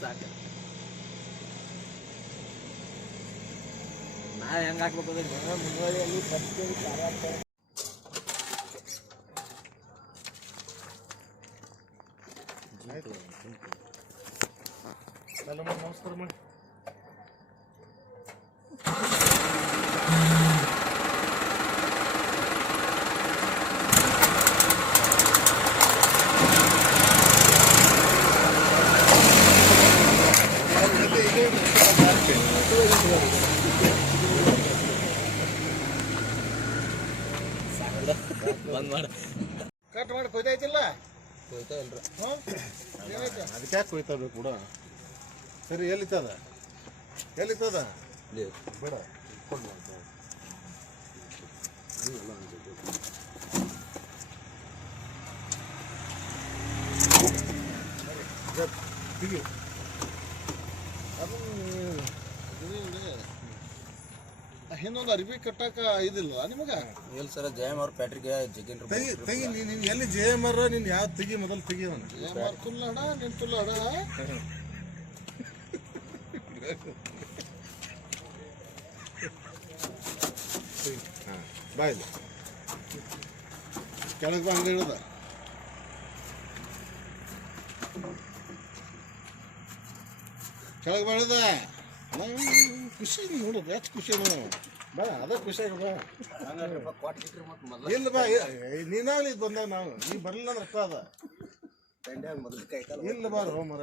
ಸಾಕು ನಾ ಹೆಂಗ್ ಹಾಕ್ಬೇಕು ಅಂದ್ರೆ ಮುಂದುವರಿಯಲ್ಲಿ ಫಸ್ಟ್ ಖಾರ ಹಾಕ್ತಾರೆ ನಮಸ್ಕಾರ ಮಾಡಿ ಬಂದ್ ಮಾಡ ಕಟ್ ಮಾಡಿ ಕೊಯ್ದೈತಿಲ್ಲ ಹೋಯ್ತಾ ಇಲ್ರಿ ಹ್ಞೂ ಅದಕ್ಕೆ ಯಾಕೆ ಕೊಯ್ತಬೇಕು ಬಿಡ ಸರಿ ಎಲ್ಲಿತ್ತದ ಎಲ್ಲಿತ್ತದ ಬೇಡ ಕೊಡ್ ಮಾಡ್ತಾ ಅರಿವಿ ಕಟ್ಟಕ ಇದಿಲ್ಲ ನಿಮಗೆ? ಇಲ್ಲ ಸರ್ ಜಯಮ್ ಅವ್ರ ಪ್ಯಾಟ್ರಿಗೆ ಜಗ್ಗಿನ್ರಿ ತೆಗಿ ತೆಗಿ ನೀನು ನೀನು ಎಲ್ಲಿ ಜೆ ಎಂ ಆರ್ ನೀನು ಯಾವ ತೆಗಿ ಮೊದಲು ತೆಗಿ ಅವನು. ಜೆ ಎಂ ಆರ್ ಕುಲ್ಲ ಅಡ ನಿನ್ ತುಲ್ಲ ಅಡ ಹಾಂ ಬಾಯ್ದು ಕೆಳಗೆ ಬಂದು ಹಂಗೆ ಕೆಳಗೆ ಬೆಳೆದ ಖುಷಿ ನೋಡು ಎಷ್ಟು ಖುಷಿ ಅದ ಬಾ ಅದ ಖುಷಿಯಾಗ ಬಾ. ಇಲ್ಲ ಬಾ ನೀನಾಗ್ಲಿ ಇದು ಬಂದಾಗ ನಾವು ನೀ ಬರಲಿಲ್ಲ ಅಂದ್ರೆ ಅದ. ಇಲ್ಲ ಬಾ ಮರ.